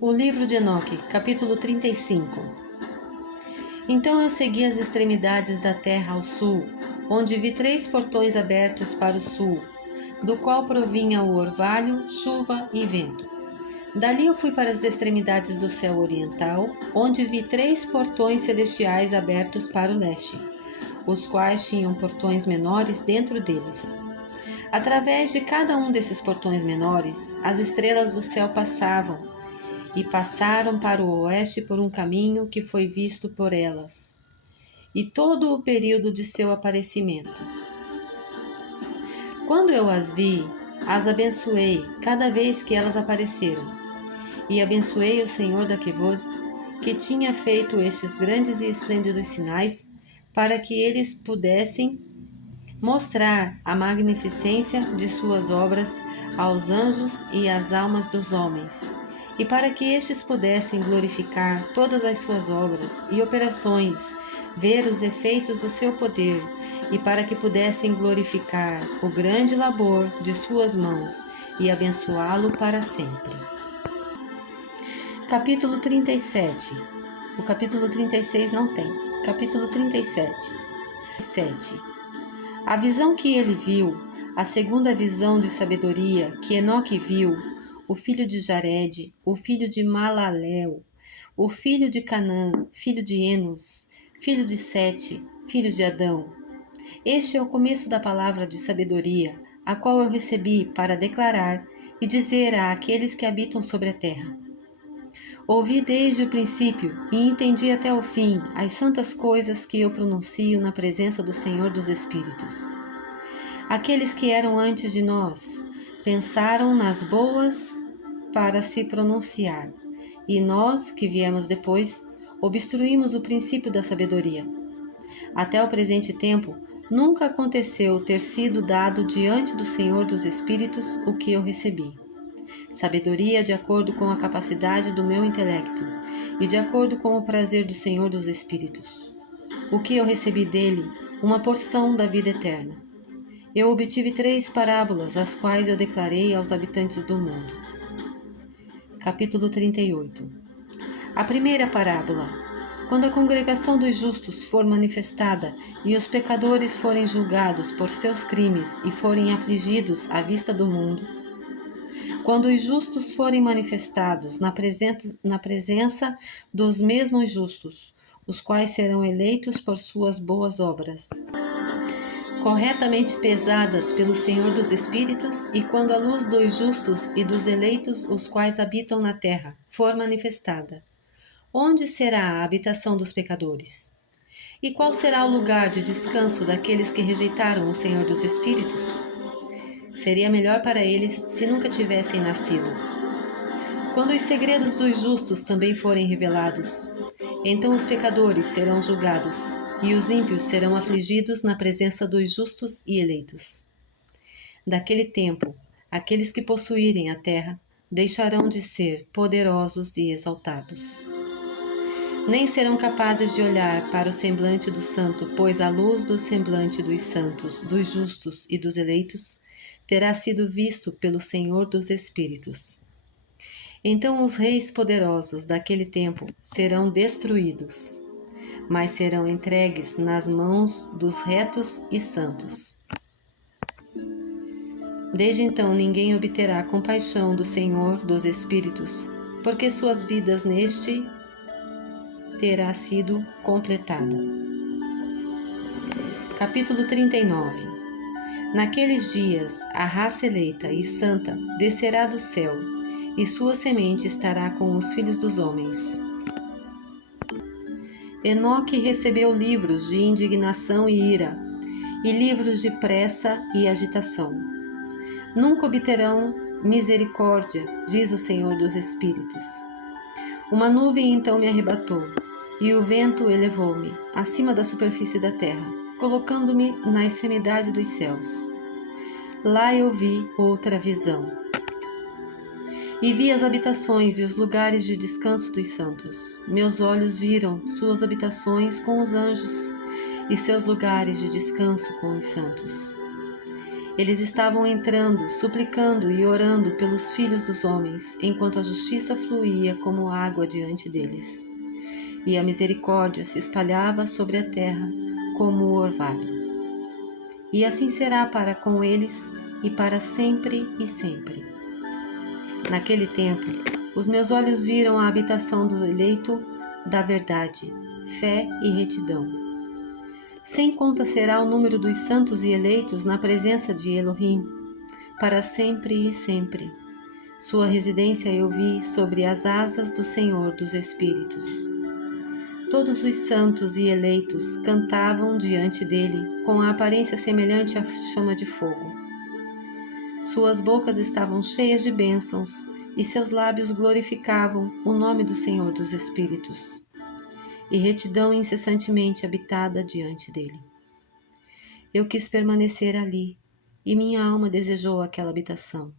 O livro de Enoque, capítulo 35. Então eu segui as extremidades da terra ao sul, onde vi 3 portões abertos para o sul, do qual provinha o orvalho, chuva e vento. Dali eu fui para as extremidades do céu oriental, onde vi 3 portões celestiais abertos para o leste, os quais tinham portões menores dentro deles. Através de cada um desses portões menores, as estrelas do céu passavam, e passaram para o oeste por um caminho que foi visto por elas, e todo o período de seu aparecimento. Quando eu as vi, as abençoei cada vez que elas apareceram, e abençoei o Senhor da Quevod, que tinha feito estes grandes e esplêndidos sinais, para que eles pudessem mostrar a magnificência de suas obras aos anjos e às almas dos homens, e para que estes pudessem glorificar todas as suas obras e operações, ver os efeitos do seu poder, e para que pudessem glorificar o grande labor de suas mãos e abençoá-lo para sempre. Capítulo 37. O capítulo 36 não tem. Capítulo 37. 7. A visão que ele viu, a segunda visão de sabedoria que Enoque viu, o filho de Jared, o filho de Malaleel, o filho de Canã, filho de Enos, filho de Sete, filho de Adão. Este é o começo da palavra de sabedoria, a qual eu recebi para declarar e dizer àqueles que habitam sobre a terra. Ouvi desde o princípio e entendi até o fim as santas coisas que eu pronuncio na presença do Senhor dos Espíritos. Aqueles que eram antes de nós pensaram nas boas para se pronunciar, e nós, que viemos depois, obstruímos o princípio da sabedoria. Até o presente tempo, nunca aconteceu ter sido dado diante do Senhor dos Espíritos o que eu recebi. Sabedoria de acordo com a capacidade do meu intelecto e de acordo com o prazer do Senhor dos Espíritos. O que eu recebi dele, uma porção da vida eterna. Eu obtive 3 parábolas, as quais eu declarei aos habitantes do mundo. Capítulo 38. A primeira parábola. Quando a congregação dos justos for manifestada e os pecadores forem julgados por seus crimes e forem afligidos à vista do mundo, quando os justos forem manifestados na presença dos mesmos justos, os quais serão eleitos por suas boas obras, corretamente pesadas pelo Senhor dos Espíritos, e quando a luz dos justos e dos eleitos, os quais habitam na terra, for manifestada, onde será a habitação dos pecadores? E qual será o lugar de descanso daqueles que rejeitaram o Senhor dos Espíritos? Seria melhor para eles se nunca tivessem nascido. Quando os segredos dos justos também forem revelados, então os pecadores serão julgados, e os ímpios serão afligidos na presença dos justos e eleitos. Daquele tempo, aqueles que possuírem a terra deixarão de ser poderosos e exaltados. Nem serão capazes de olhar para o semblante do santo, pois a luz do semblante dos santos, dos justos e dos eleitos terá sido visto pelo Senhor dos Espíritos. Então os reis poderosos daquele tempo serão destruídos, mas serão entregues nas mãos dos retos e santos. Desde então ninguém obterá compaixão do Senhor dos Espíritos, porque suas vidas neste terá sido completada. Capítulo 39. Naqueles dias, a raça eleita e santa descerá do céu, e sua semente estará com os filhos dos homens. Enoque recebeu livros de indignação e ira, e livros de pressa e agitação. Nunca obterão misericórdia, diz o Senhor dos Espíritos. Uma nuvem então me arrebatou, e o vento elevou-me acima da superfície da terra, colocando-me na extremidade dos céus. Lá eu vi outra visão. E vi as habitações e os lugares de descanso dos santos. Meus olhos viram suas habitações com os anjos, e seus lugares de descanso com os santos. Eles estavam entrando, suplicando e orando pelos filhos dos homens, enquanto a justiça fluía como água diante deles. E a misericórdia se espalhava sobre a terra como o orvalho. E assim será para com eles e para sempre e sempre. Naquele tempo, os meus olhos viram a habitação do eleito da verdade, fé e retidão. Sem conta será o número dos santos e eleitos na presença de Elohim, para sempre e sempre. Sua residência eu vi sobre as asas do Senhor dos Espíritos. Todos os santos e eleitos cantavam diante dele com a aparência semelhante à chama de fogo. Suas bocas estavam cheias de bênçãos e seus lábios glorificavam o nome do Senhor dos Espíritos. E retidão incessantemente habitada diante dele. Eu quis permanecer ali, e minha alma desejou aquela habitação.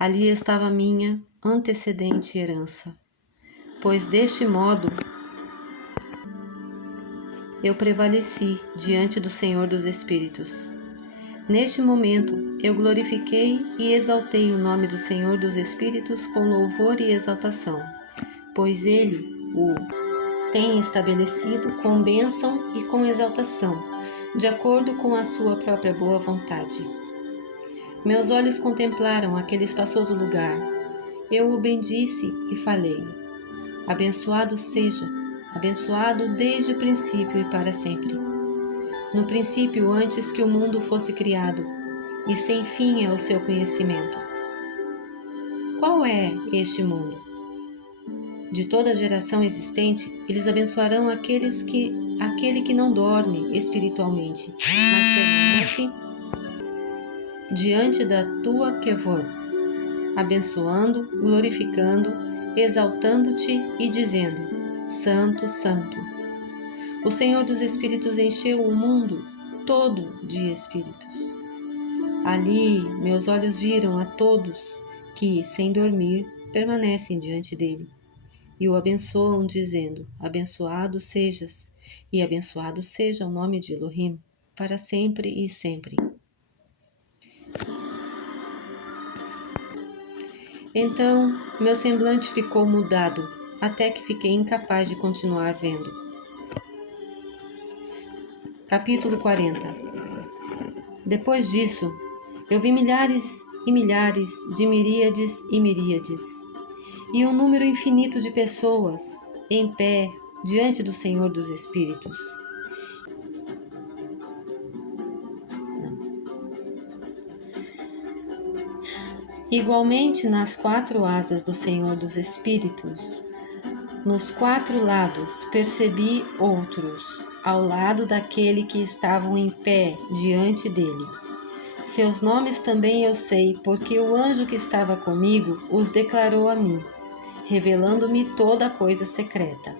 Ali estava minha antecedente herança, pois deste modo eu prevaleci diante do Senhor dos Espíritos. Neste momento eu glorifiquei e exaltei o nome do Senhor dos Espíritos com louvor e exaltação, pois ele o tem estabelecido com bênção e com exaltação, de acordo com a sua própria boa vontade. Meus olhos contemplaram aquele espaçoso lugar. Eu o bendisse e falei: abençoado seja, abençoado desde o princípio e para sempre. No princípio, antes que o mundo fosse criado, e sem fim é o seu conhecimento. Qual é este mundo? De toda geração existente, eles abençoarão aquele que não dorme espiritualmente, mas permanece diante da tua Kevod, abençoando, glorificando, exaltando-te e dizendo: Santo, Santo. O Senhor dos Espíritos encheu o mundo todo de espíritos. Ali meus olhos viram a todos que, sem dormir, permanecem diante dele. E o abençoam, dizendo: abençoado sejas, e abençoado seja o nome de Elohim, para sempre e sempre. Então, meu semblante ficou mudado, até que fiquei incapaz de continuar vendo. Capítulo 40. Depois disso, eu vi milhares e milhares de miríades e miríades, e um número infinito de pessoas em pé diante do Senhor dos Espíritos. Igualmente nas 4 asas do Senhor dos Espíritos, nos 4 lados percebi outros, ao lado daquele que estavam em pé diante dele. Seus nomes também eu sei, porque o anjo que estava comigo os declarou a mim, revelando-me toda a coisa secreta.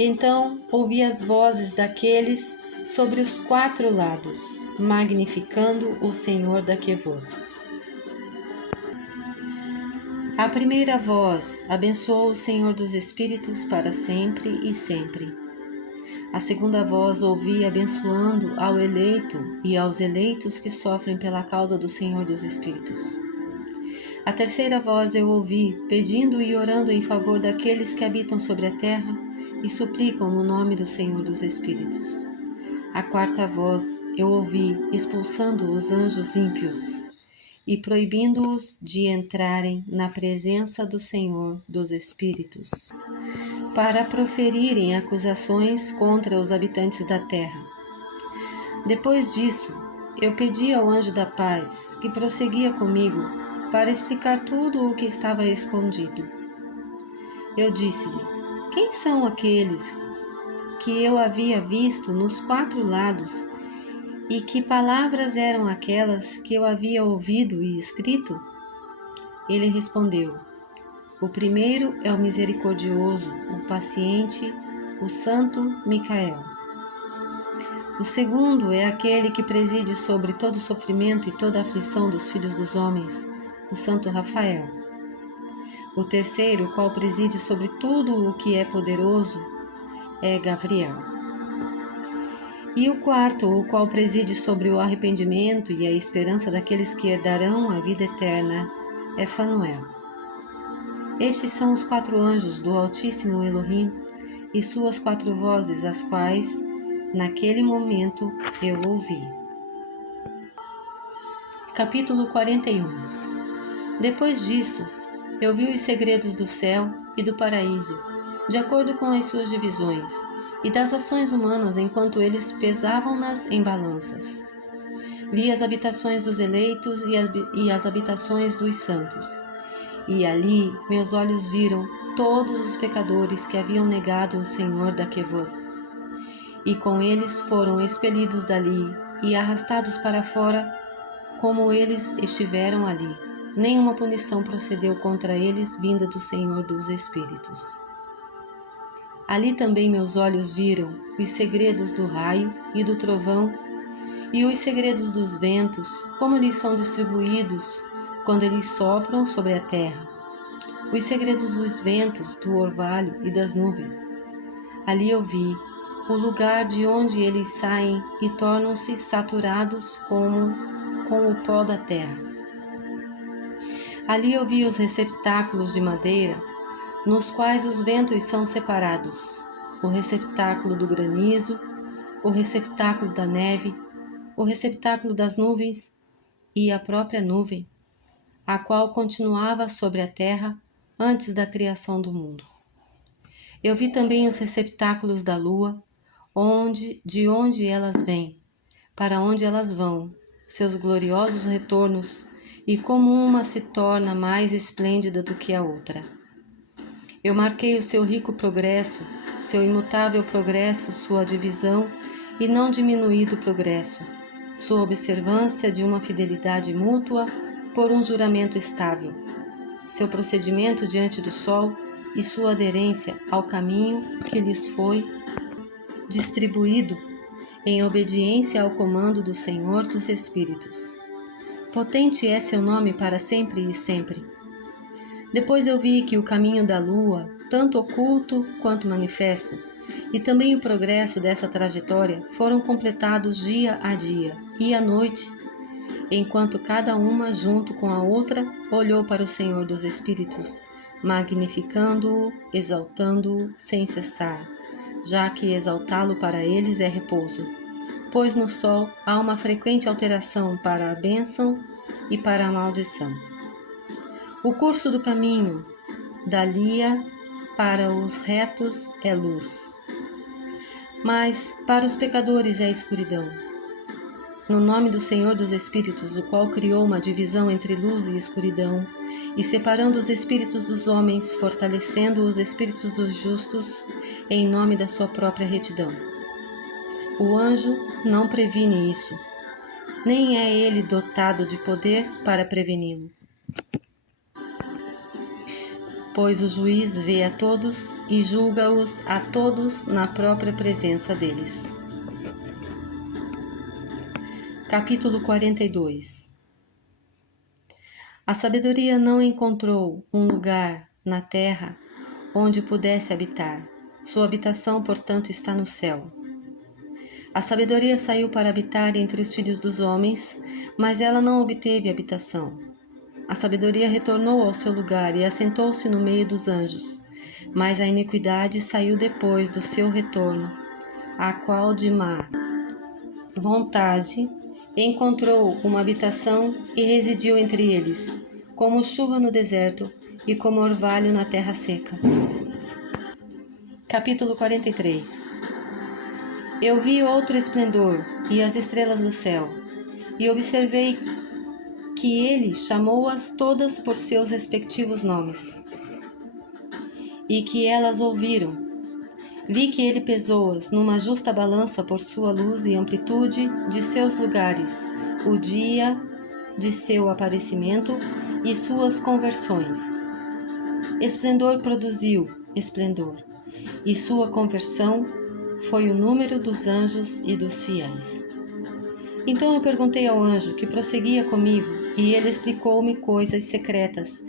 Então ouvi as vozes daqueles sobre os 4 lados, magnificando o Senhor da Kevod. A primeira voz abençoou o Senhor dos Espíritos para sempre e sempre. A segunda voz ouvi abençoando ao eleito e aos eleitos que sofrem pela causa do Senhor dos Espíritos. A terceira voz eu ouvi pedindo e orando em favor daqueles que habitam sobre a terra e suplicam no nome do Senhor dos Espíritos. A quarta voz eu ouvi expulsando os anjos ímpios e proibindo-os de entrarem na presença do Senhor dos Espíritos, para proferirem acusações contra os habitantes da terra. Depois disso, eu pedi ao anjo da paz, que prosseguia comigo, para explicar tudo o que estava escondido. Eu disse-lhe: quem são aqueles que eu havia visto nos 4 lados, e que palavras eram aquelas que eu havia ouvido e escrito? Ele respondeu: o primeiro é o misericordioso, o paciente, o santo Micael. O segundo é aquele que preside sobre todo o sofrimento e toda a aflição dos filhos dos homens, o santo Rafael. O terceiro, qual preside sobre tudo o que é poderoso, é Gabriel. E o quarto, o qual preside sobre o arrependimento e a esperança daqueles que herdarão a vida eterna, é Fanuel. Estes são os 4 anjos do Altíssimo Elohim e suas 4 vozes, as quais, naquele momento, eu ouvi. Capítulo 41. Depois disso, eu vi os segredos do céu e do paraíso, de acordo com as suas divisões, e das ações humanas enquanto eles pesavam-nas em balanças. Vi as habitações dos eleitos e as habitações dos santos. E ali meus olhos viram todos os pecadores que haviam negado o Senhor da Kevod. E com eles foram expelidos dali e arrastados para fora, como eles estiveram ali. Nenhuma punição procedeu contra eles vinda do Senhor dos Espíritos. Ali também meus olhos viram os segredos do raio e do trovão e os segredos dos ventos, como eles são distribuídos quando eles sopram sobre a terra, os segredos dos ventos, do orvalho e das nuvens. Ali eu vi o lugar de onde eles saem e tornam-se saturados com o pó da terra. Ali eu vi os receptáculos de madeira, nos quais os ventos são separados, o receptáculo do granizo, o receptáculo da neve, o receptáculo das nuvens e a própria nuvem, a qual continuava sobre a terra antes da criação do mundo. Eu vi também os receptáculos da lua, de onde elas vêm, para onde elas vão, seus gloriosos retornos, e como uma se torna mais esplêndida do que a outra. Eu marquei o seu rico progresso, seu imutável progresso, sua divisão e não diminuído progresso, sua observância de uma fidelidade mútua por um juramento estável, seu procedimento diante do sol e sua aderência ao caminho que lhes foi distribuído em obediência ao comando do Senhor dos Espíritos. Potente é seu nome para sempre e sempre. Depois eu vi que o caminho da lua, tanto oculto quanto manifesto, e também o progresso dessa trajetória foram completados dia a dia e à noite, enquanto cada uma, junto com a outra, olhou para o Senhor dos Espíritos, magnificando-o, exaltando-o sem cessar, já que exaltá-lo para eles é repouso, pois no sol há uma frequente alteração para a bênção e para a maldição. O curso do caminho dali para os retos é luz, mas para os pecadores é escuridão. No nome do Senhor dos Espíritos, o qual criou uma divisão entre luz e escuridão, e separando os espíritos dos homens, fortalecendo os espíritos dos justos, em nome da sua própria retidão. O anjo não previne isso, nem é ele dotado de poder para preveni-lo. Pois o juiz vê a todos e julga-os a todos na própria presença deles. Capítulo 42. A sabedoria não encontrou um lugar na terra onde pudesse habitar. Sua habitação, portanto, está no céu. A sabedoria saiu para habitar entre os filhos dos homens, mas ela não obteve habitação. A sabedoria retornou ao seu lugar e assentou-se no meio dos anjos, mas a iniquidade saiu depois do seu retorno, a qual de má vontade encontrou uma habitação e residiu entre eles, como chuva no deserto e como orvalho na terra seca. Capítulo 43. Eu vi outro esplendor e as estrelas do céu, e observei que ele chamou-as todas por seus respectivos nomes, e que elas ouviram. Vi que ele pesou-as numa justa balança por sua luz e amplitude de seus lugares, o dia de seu aparecimento e suas conversões. Esplendor produziu esplendor, e sua conversão foi o número dos anjos e dos fiéis. Então eu perguntei ao anjo que prosseguia comigo, e ele explicou-me coisas secretas.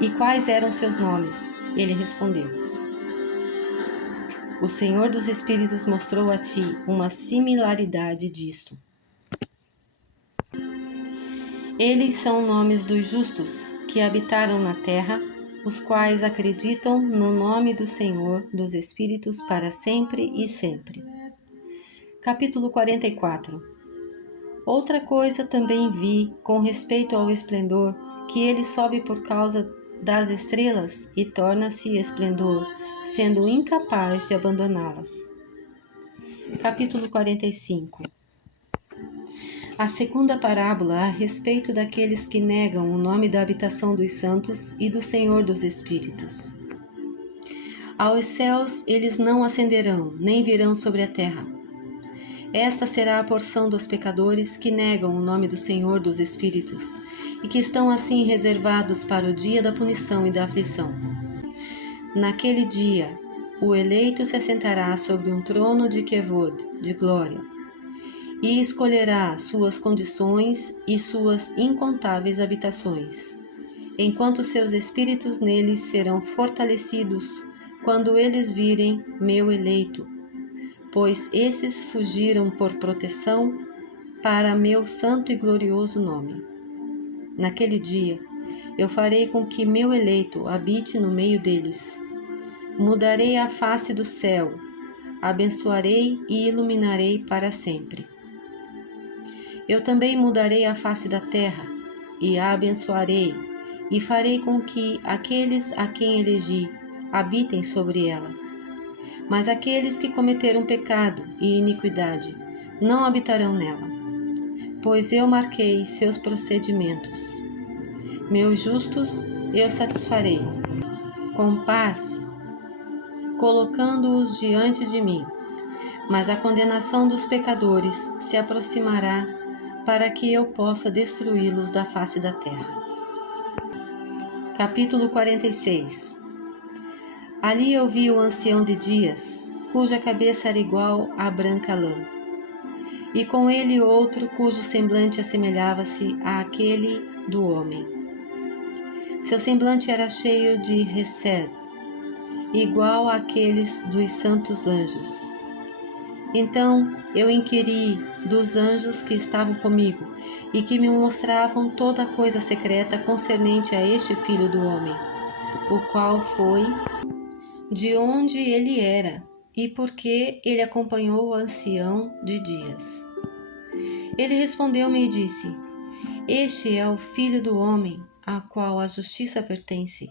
E quais eram seus nomes? Ele respondeu: O Senhor dos Espíritos mostrou a ti uma similaridade disto. Eles são nomes dos justos que habitaram na terra, os quais acreditam no nome do Senhor dos Espíritos para sempre e sempre. Capítulo 44. Outra coisa também vi com respeito ao esplendor, que ele sobe por causa das estrelas e torna-se esplendor, sendo incapaz de abandoná-las. Capítulo 45. A segunda parábola a respeito daqueles que negam o nome da habitação dos santos e do Senhor dos Espíritos. Aos céus eles não ascenderão, nem virão sobre a terra. Esta será a porção dos pecadores que negam o nome do Senhor dos Espíritos e que estão assim reservados para o dia da punição e da aflição. Naquele dia, o eleito se assentará sobre um trono de Kevod, de glória, e escolherá suas condições e suas incontáveis habitações, enquanto seus espíritos neles serão fortalecidos quando eles virem meu eleito, pois esses fugiram por proteção para meu santo e glorioso nome. Naquele dia, eu farei com que meu eleito habite no meio deles. Mudarei a face do céu, abençoarei e iluminarei para sempre. Eu também mudarei a face da terra, e a abençoarei, e farei com que aqueles a quem elegi habitem sobre ela. Mas aqueles que cometeram pecado e iniquidade não habitarão nela, pois eu marquei seus procedimentos. Meus justos eu satisfarei, com paz, colocando-os diante de mim. Mas a condenação dos pecadores se aproximará para que eu possa destruí-los da face da terra. Capítulo 46. Ali eu vi o ancião de dias, cuja cabeça era igual à branca lã, e com ele outro cujo semblante assemelhava-se àquele do homem. Seu semblante era cheio de recel, igual àqueles dos santos anjos. Então eu inquiri dos anjos que estavam comigo e que me mostravam toda coisa secreta concernente a este filho do homem, o qual foi, de onde ele era e por que ele acompanhou o ancião de dias. Ele respondeu-me e disse: Este é o filho do homem, a qual a justiça pertence,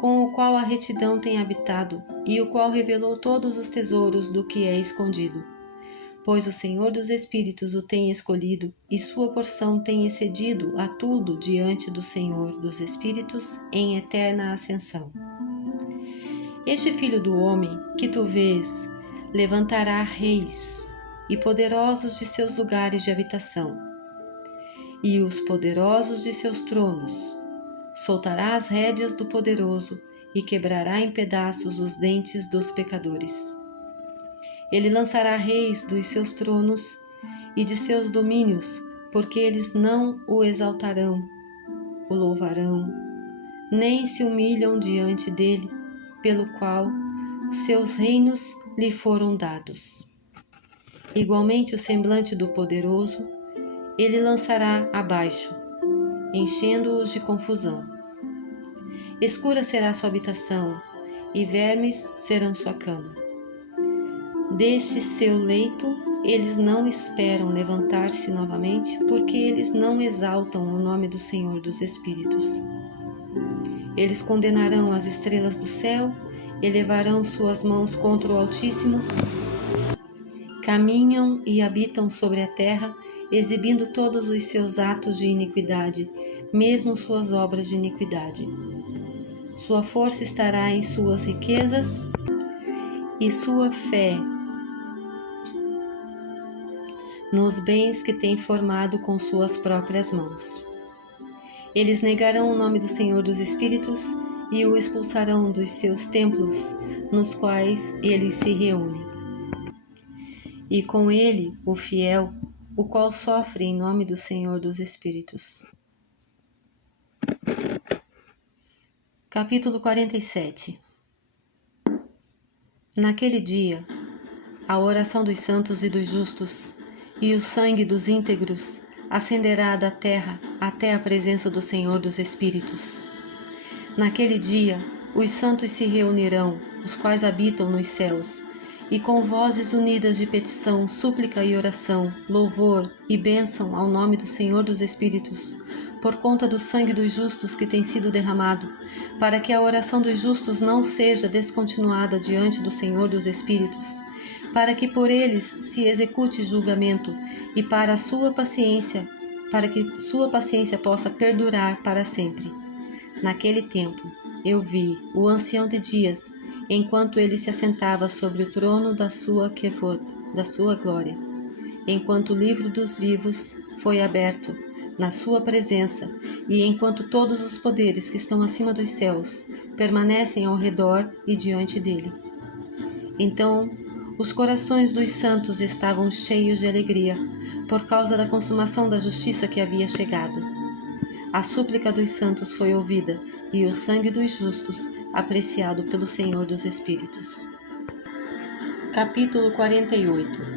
com o qual a retidão tem habitado, e o qual revelou todos os tesouros do que é escondido. Pois o Senhor dos Espíritos o tem escolhido, e sua porção tem excedido a tudo diante do Senhor dos Espíritos em eterna ascensão. Este filho do homem, que tu vês, levantará reis e poderosos de seus lugares de habitação, e os poderosos de seus tronos. Soltará as rédeas do poderoso e quebrará em pedaços os dentes dos pecadores. Ele lançará reis dos seus tronos e de seus domínios, porque eles não o exaltarão, o louvarão, nem se humilham diante dele, pelo qual seus reinos lhe foram dados. Igualmente o semblante do poderoso ele lançará abaixo, enchendo-os de confusão. Escura será sua habitação, e vermes serão sua cama. Deste seu leito eles não esperam levantar-se novamente, porque eles não exaltam o nome do Senhor dos Espíritos. Eles condenarão as estrelas do céu, elevarão suas mãos contra o Altíssimo, caminham e habitam sobre a terra, exibindo todos os seus atos de iniquidade, mesmo suas obras de iniquidade. Sua força estará em suas riquezas e sua fé nos bens que tem formado com suas próprias mãos. Eles negarão o nome do Senhor dos Espíritos e o expulsarão dos seus templos, nos quais eles se reúnem. E com ele, o fiel, o qual sofre em nome do Senhor dos Espíritos. Capítulo 47. Naquele dia, a oração dos santos e dos justos e o sangue dos íntegros ascenderá da terra até a presença do Senhor dos Espíritos. Naquele dia, os santos se reunirão, os quais habitam nos céus, e com vozes unidas de petição, súplica e oração, louvor e bênção ao nome do Senhor dos Espíritos, por conta do sangue dos justos que tem sido derramado, para que a oração dos justos não seja descontinuada diante do Senhor dos Espíritos, para que por eles se execute julgamento e para que sua paciência possa perdurar para sempre. Naquele tempo, eu vi o ancião de dias, enquanto ele se assentava sobre o trono da sua Kevod, da sua glória. Enquanto o livro dos vivos foi aberto na sua presença, e enquanto todos os poderes que estão acima dos céus permanecem ao redor e diante dele. Então, os corações dos santos estavam cheios de alegria, por causa da consumação da justiça que havia chegado. A súplica dos santos foi ouvida, e o sangue dos justos apreciado pelo Senhor dos Espíritos. Capítulo 48.